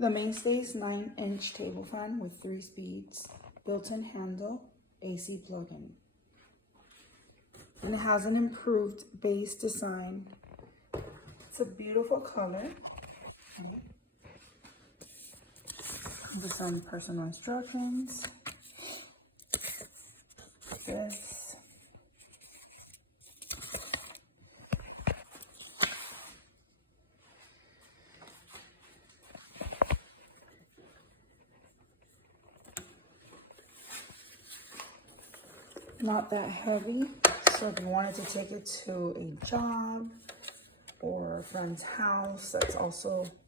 The Mainstays 9-inch table fan with 3 speeds, built-in handle, AC plug-in. And it has an improved base design. It's a beautiful color. Okay. With some personal instructions. This. Not that heavy, so if you wanted to take it to a job or a friend's house, that's also